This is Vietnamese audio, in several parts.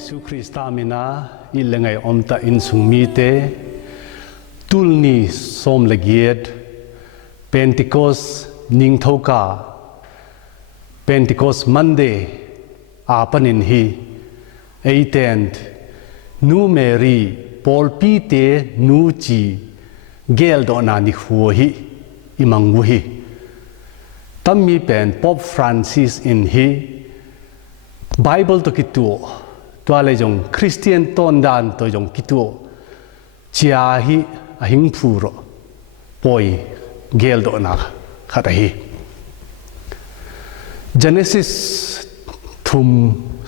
Jesu Christa mina ilengai omta insungmi te tulni som lagiet Pentecost ningthoka Pentecost Monday apanin hi eitent nu Mary Paul pi te nu chi gel do na ni hu hi imangwu hi tammi pen Pope Francis in hi Bible to kitu to ale jong Christian ton dan to jong kitu chia hi a hing phuro poi gel do na khata hi Genesis thum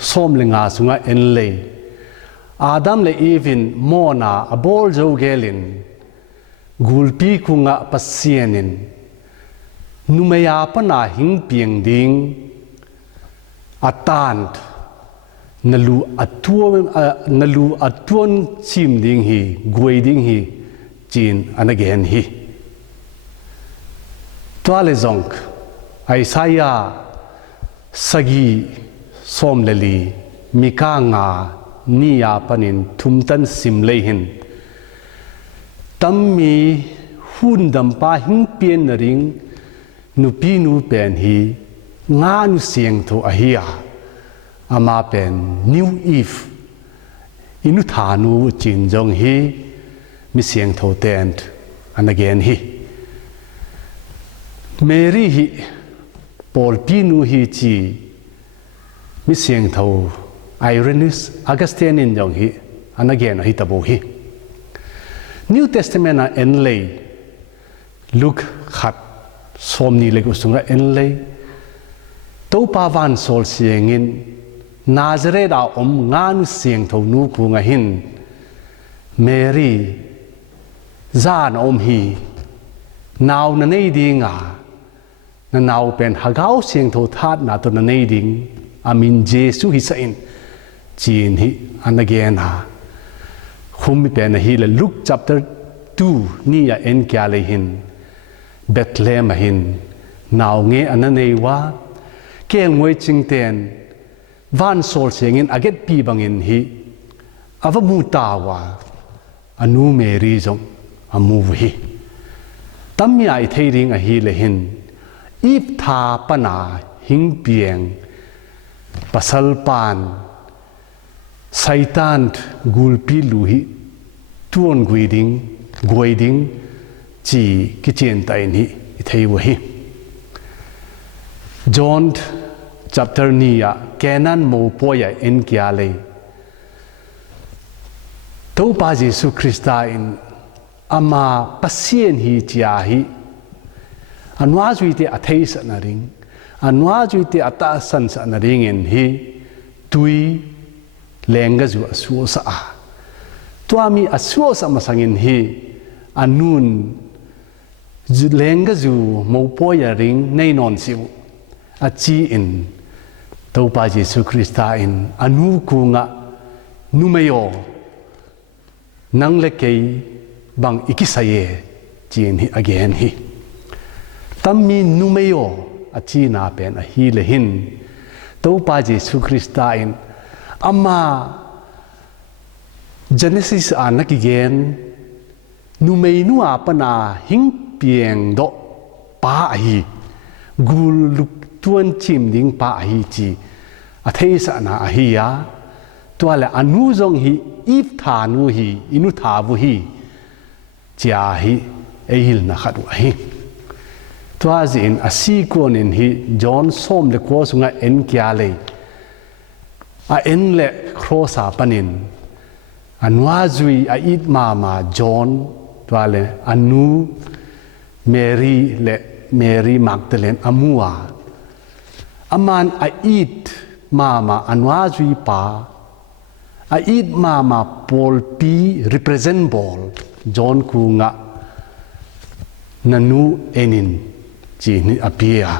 som lenga sunga enle Adam le Evin mona abol jo gelin gulpi kunga pasienin numaya pana hing pieng ding atant nalu atuan chim ding hi guai ding hi chin anagen hi toale zonk Isaiah sagi som leli mika nga niya panin thumtan sim leihin tammi hundam pa hing pian na ring nupi nu pen hi nga nu sieng tho ahia ama pen new eve inu thanu chin jong hi mi sieng tho tent and again hi Mary hi Paul pinu hi chi mi sieng tho Irenaeus Augustine in jong hi and again hi tabu hi New Testament na enlay Luke khat somni le usunga enlay to pavan sol siengin Nazareth a ngan sieng tho nu ku nga hin Mary zan hi naw na nei dinga na naw pen hagaw sieng tho that na to na nei ding amin Jesu hi sa in chin hi again ha khumi pen hi le Luke chapter 2 ni ya en kya le hin Bethlehem hin naw nge ananei wa kel ngoi chingten van sol sengin aget pi bangin hi avamu tawa anu Mary jong amu hi tamya I theiring a hi le hin ip tha pana hing pieng pasal pan Satan gulpi lu hi tuon guiding chi kichen tai ni thei wo hi John chapter niya kenan mo poya en kya le to pa Jesu Christa in ama pasien hi chia hi anwa zui te athei sa na ring anwa zui te ata san sa na ring en hi tui lenga zu asu sa a tuami asu sa masangin hi anun lenga zu mo poya ring nei non siu achi in to pa Jesu Christa in anu kunga numeyo nang le kei bang ikisaye chin hi again hi tammi numeyo achi na pen a hi le hin to pa Jesu Christa in ama Genesis anak again numei nu apana hing pieng do pa hi gul tuan chim ding pa hi chi athei sa na hi ya tuale anu jong hi if tha nu hi inu tha bu hi chia hi eil na khadu hi tuaz in asi kon in hi John som le ko sunga en kya le a en le crossa panin anwa zui a it mama John tuale anu Mary Magdalene amua aman a eat mama anwa zui pa a eat mama Paul pi represent ball John kunga nanu enin chi ni apia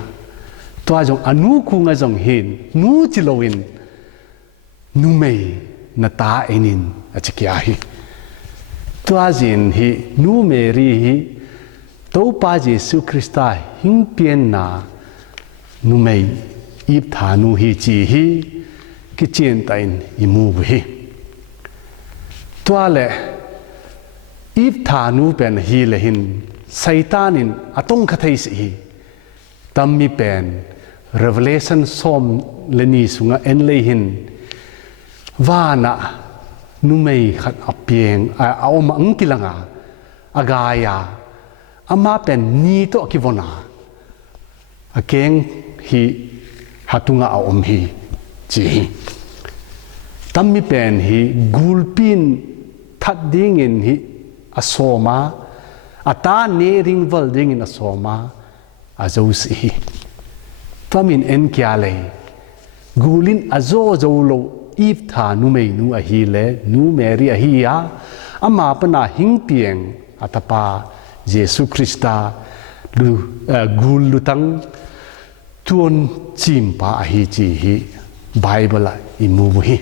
to ajong anu kunga jong hin nu chiloin nu mei na ta enin achikya hi to ajin hi nu Mary hi to pa Jesu Christa hing pian na nu mei ip thanu hi chi hi ki chen ta in imu hi tua le if tha nu pen hi le hin Satan in atong khathei si hi tammi pen revelation som le ni sunga en le hin wana numei khat apieng a om ang kilanga agaya ama pen ni to kivona akeng hi hatunga a om hi chi tammi pen hi gulpin that ding in hi asoma ata ne ring val ding in asoma azos hi tamin en kya le gulin azo zo lo if tha nu mei nu a hi le nu meri a hi ya ama pana hing pieng atapa Jesu Krista lu gul lutang tuon chim pa a hi chi hi Bible a imu hi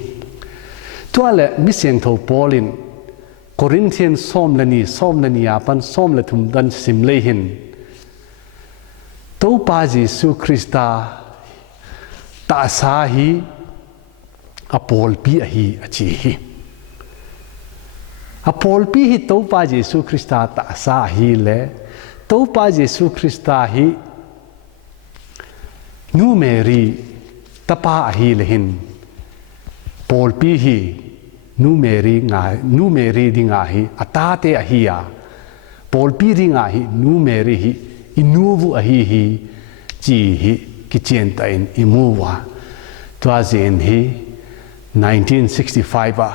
tuale miseng tho Paulin Corinthian som lani apan som le thum dan sim le hin to pa Jesu Krista ta sa hi apol pi a hi a chi hi apol pi hi to pa Jesu Krista ta sa hi le to pa Jesu Krista hi nu Mary tapa a hi le hin Paul pi hi nu Mary di nga hi atate a hi ya Paul pi ri nga hi nu Mary hi inuvu a hi chi hi ki chen ta in imuwa twazin hi 1965 a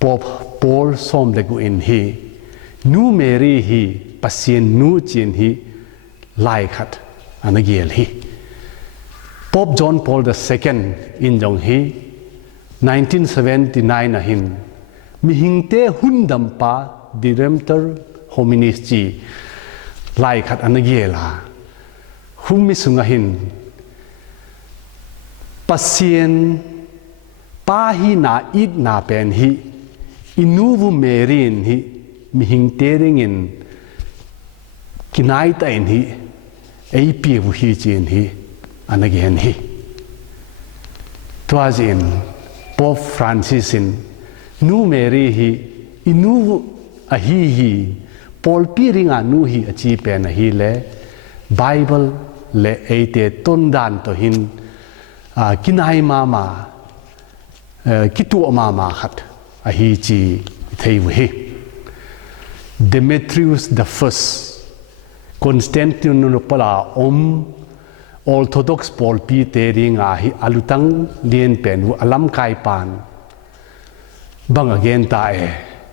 Pope Paul som le gu in hi nu Mary hi pasien nu chin hi lai khat anagel hi Pope John Paul II in jong hi 1979 ahin mihingte hundam pa Redemptor Hominis chi lai khat anagela hummi sungahin pasien pa hi na id na pen hi inuvu merin hi mihingte ringin kinai ta in hi ap vu hi chin hi anagen hi twazin Pope Francis in nu Mary hi inuvu a hi Paul pi ringa nu hi achi pen hi le Bible le eite tondan to hin kinai mama kitu mama khat a hi chi thei hi Demetrius the First Constantinople Orthodox Paul pi te ringa hi alutang lien pen alam kai pan bang again ta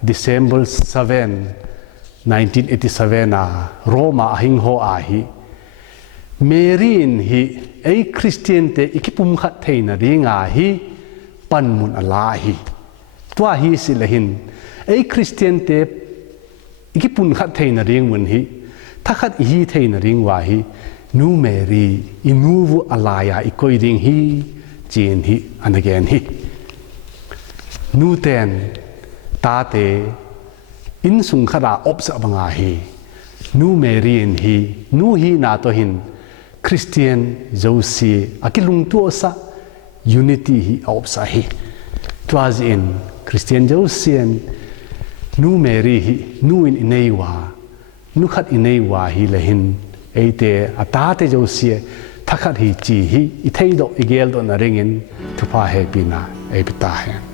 December 7 1987 a Roma ahing ho a hi Mary in hi ei Christian te ikipum khat theina ringa hi panmun ala hi tua hi silahin ei Christian te ikipun khat theina ring mun hi thakhat hi theina ring wa hi nu Mary inuvu alaya ikoi ring hi chin hi and again hi nu ten ta te in sung khara opsa banga hi nu Mary in hi nu hi na to hin Christian josi akilung tu sa unity hi opsa hi twas in Christian josian nu Mary hi nu in ineiwa nu khat ineiwa hi lehin eite atate josie thakhat hi chi hi ithei do igel do na ringin thupa he pina e pita he